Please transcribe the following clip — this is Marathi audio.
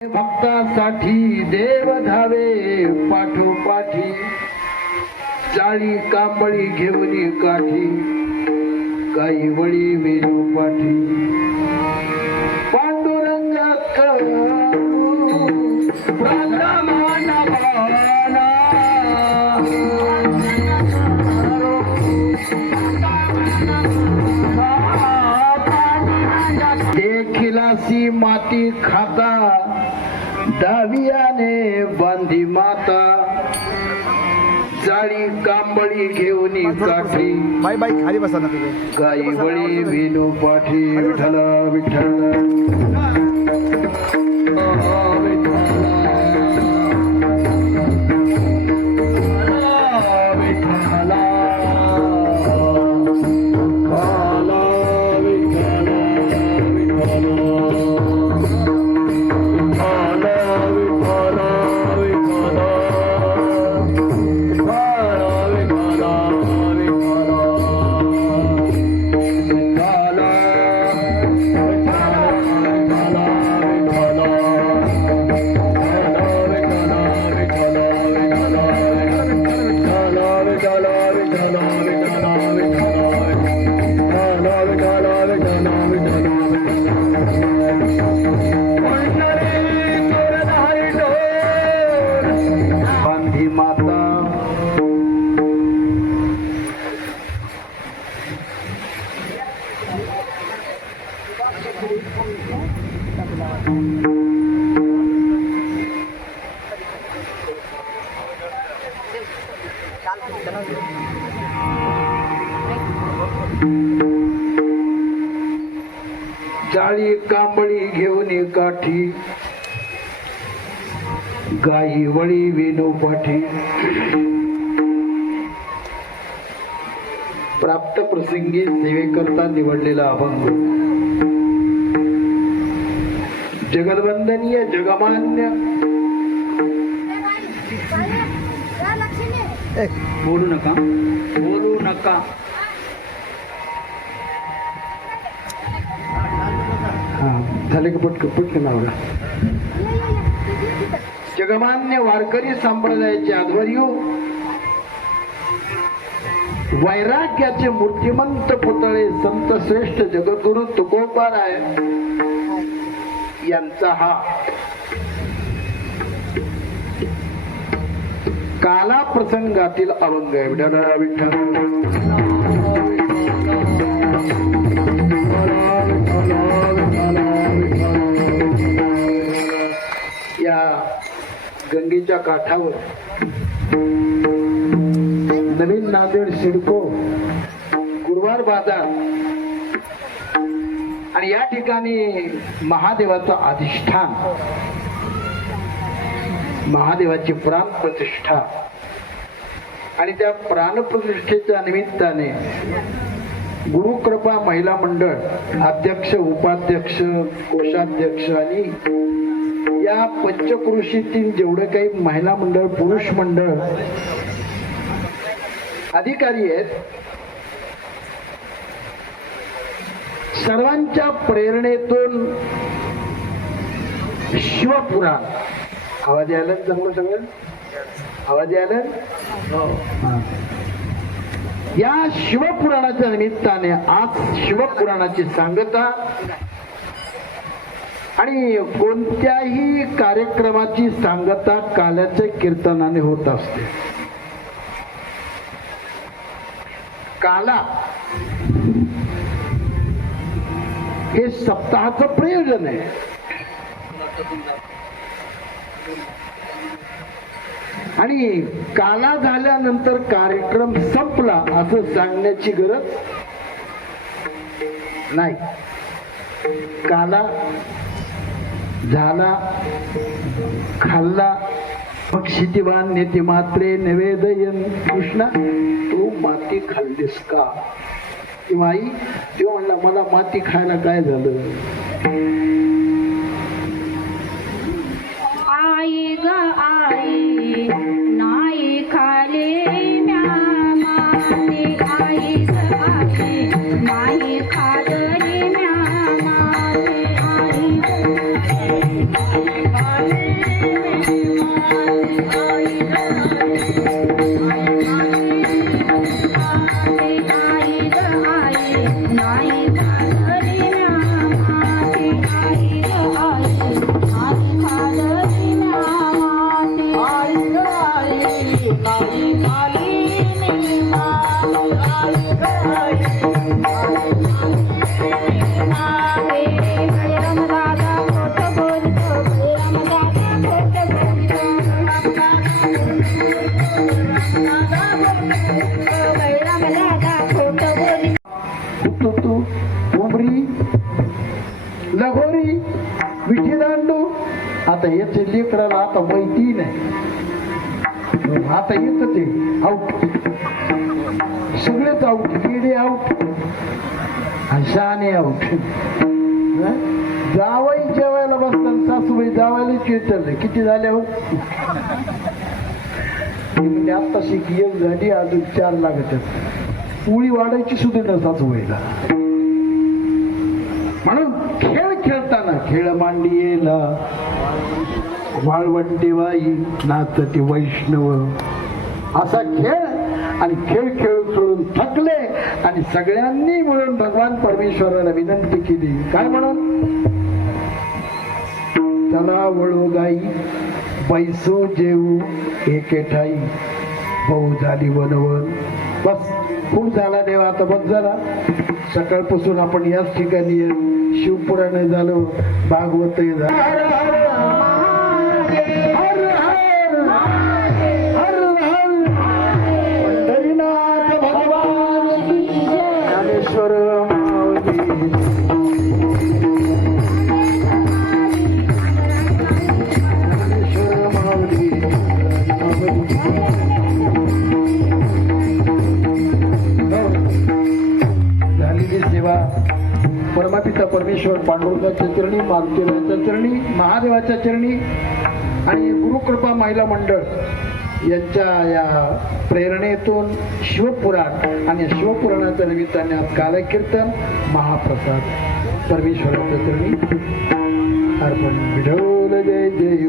भक्तासाठी देव धावे पाठोपाठी. चाळी कापळी घेऊन काठी काही वळी वेणू पाठी. पांडुरंग देखिलासी माती खाता दहावियाने बांधी माता जाळी कांबळी घेऊन काठी. बाई बाई खाली बसा ना गाई वळी विनू पाठी विठ्ठल विठ्ठल. जाळी कांबळी घेऊन काठी. गाई वळी वेणू पाठी. प्राप्त प्रसंगी सेवेकरता निवडलेला अभंग. जगदवंदनीय जगमान्य. बोलू नका. बोलू नका. झाले का पटक पटकन आवडा जगमान्य वारकरी संप्रदायाचे आध्वर्यू वैराग्याचे मूर्तिमंत पुतळे संत श्रेष्ठ जगद्गुरु तुकोबाराय यांचा हा काला प्रसंगातील अभंग आहे विठ्ठल. नदीच्या काठावर. नवीन नांदेड सिडको गुरुवार बाजार. आणि या ठिकाणी महादेवाचं अधिष्ठान. महादेवाची प्राण प्रतिष्ठा आणि त्या प्राणप्रतिष्ठेच्या निमित्ताने गुरुकृपा महिला मंडळ अध्यक्ष उपाध्यक्ष कोषाध्यक्ष आणि या पंचकृषीतील जेवढे काही महिला मंडळ पुरुष मंडळ अधिकारी आहेत सर्वांच्या प्रेरणेतून शिवपुराण. आवाज यायला चांगलं सगळं आवाज यायला? या शिवपुराणाच्या निमित्ताने आज शिवपुराणाची सांगता आणि कोणत्याही कार्यक्रमाची सांगता काल्याच्या कीर्तनाने होत असते. काला हे सप्ताहाचं प्रयोजन आहे. आणि काला झाल्यानंतर कार्यक्रम संपला असं सांगण्याची गरज नाही. काला झाला खाल्ला पक्षितिवान नेते मात्रे नैवेदयन. कृष्णा तू माती खाल्लीस का? किंवा आई तो म्हणला मला माती खायला काय झालं? लगोरी विठीदांडू आता याचे लेकराला आता वैती नाही आता एकच आहे आऊट सगळेच आऊट किडे आऊट आणि शहाणे आऊट जावाई जेवायला बसतात सासूबाई जावायला चिडतात. किती झाल्यावर हो? म्हणजे आता शिकी एक झाली अजून चार लागत उळी वाढायची सुद्धा न सासूबाईला. म्हणून खेळ खेळताना खेळ मांडी येला वाळवंटेवाई नाचती वैष्णव. असा खेळ आणि खेळ खेळून खेळून थकले आणि सगळ्यांनी म्हणून भगवान परमेश्वराला विनंती केली. काय म्हणून? चला वळू गाई बैसो जेऊ एके ठाई. भाऊ झाली वनवन. बस खूप झाला देवा आता बस झाला. सकाळपासून आपण याच ठिकाणी आहे. शिवपुराण झालो भागवत झालं. परमापिता परमेश्वर पांडुरंगाच्या चरणी मारुतीच्या चरणी महादेवाच्या चरणी आणि गुरुकृपा महिला मंडळ यांच्या या प्रेरणेतून शिवपुराण आणि शिवपुराणाच्या निमित्ताने आज कालकीर्तन महाप्रसाद परमेश्वराचं अर्पण विढवलं जय जय